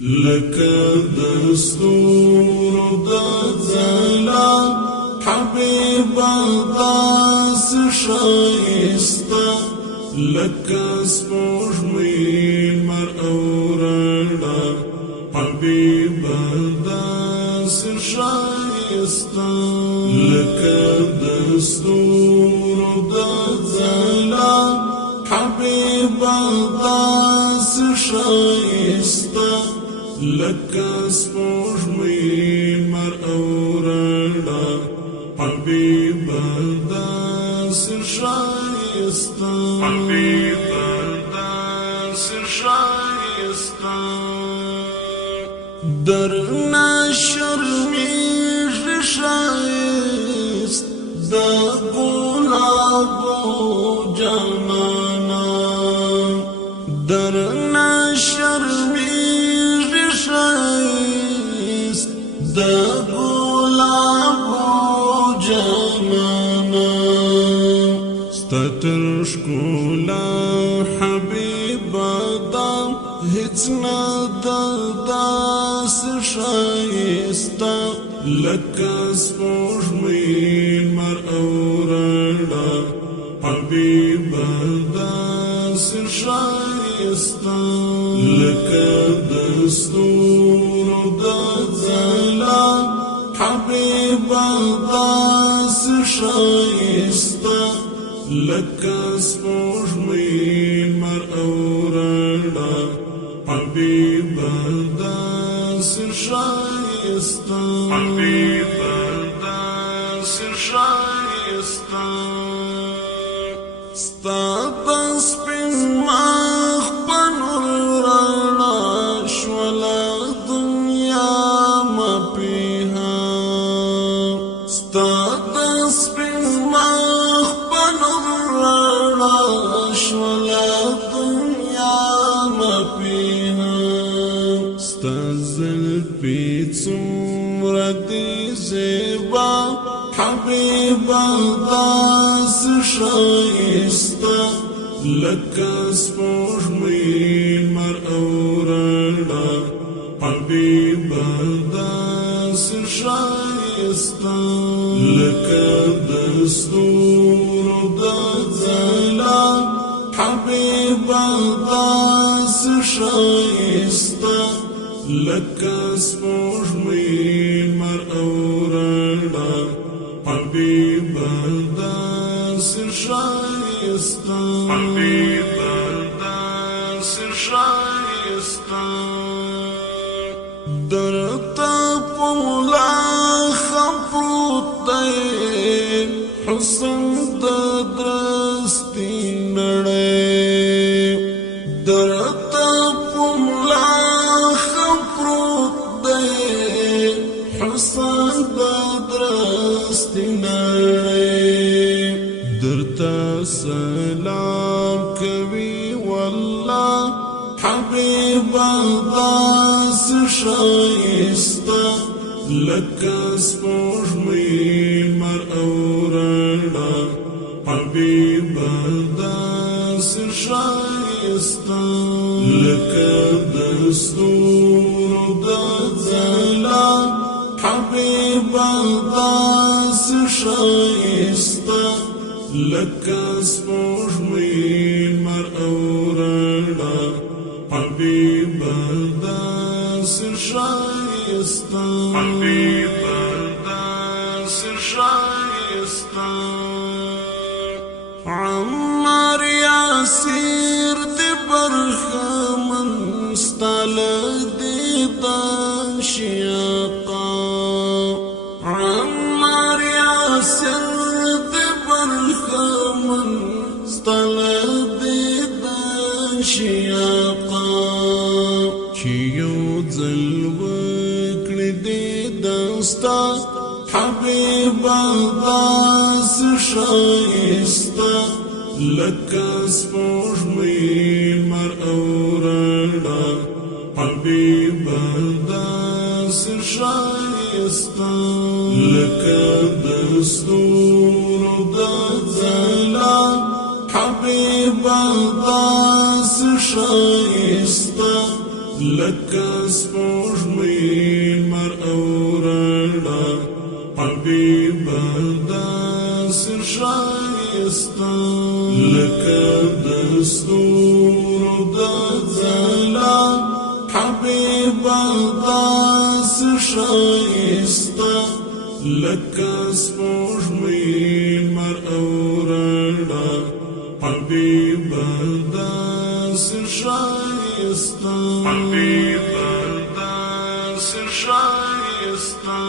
لکه دستور د ځلا حبیب داس شایسته لکه سپوږمۍ مر او رڼا حبیب داس شایسته لکه دستور د ځلا حبیب داس شایسته لکه سپوږمۍ مر او رڼا حبیب داس شایسته حبیب داس شایسته درنا شرمیږي شایست د ګلابو جانانا درنا شرمیږي شایست د ګلابو جانانا ستر ښکلا حبیبه ده هیڅ نه ده داسې ښایسته لکه سپوږمۍ مر او رڼا حبیبه داسې ښایسته لکه دستور د ځلا حبیبه داسې ښایسته لکه سپوږمۍ مر او رڼا حبیبه داسې ښایسته حبیبه داسې ښایسته ستا د سپین مخ په نور رڼا شوله دنیا مپیها ستا د سپین مخ په نور رڼا شوله دنیا مپیها ستا زلفې څومره دي زیبا حبیبه داسې ښایسته لکه سپوږمۍ مر او رڼا حبیبه داسې ښایسته لکه دستور د ځلا حبیبه داسې ښایسته لکه سپوږمۍ مر او رڼا حبیبه داسې ښایسته حبیبه داسې ښایسته درته په ملاخ پروت دی حسن د درستي نړۍ درته په ملاخ پروت دی حسن د درستي نړۍ درته سلام کوي والله حبیبه داسې ښایسته لکه سپوږمۍ مر او رڼا حبیبه داسې ښایسته لکه دستور د ځلا حبیبه داسې ښایسته لکه سپوږمۍ مر او رڼا حبیبه داسې ښایسته حبیبه داسې ښایسته عمار یاسیر دی برخمن ستا له دیدن شیقا عمار یاسیر دی برخمن ستا له دیدن شیقا چې یو ځل وکړې دیدن ستا حبیبه داسې ښایسته لکه سپوږمۍ مر او رڼا حبیبه داسې ښایسته لکه دستور د ځلا حبیبه داسې ښایسته لکه سپوږمۍ مر او رڼا حبیبه داسې ښایسته لکه د ستورو د ځلا حبیبه داسې ښایسته لکه سپوږمۍ مر او رڼا حبیبه داسې ښایسته حبیبه داسې ښایسته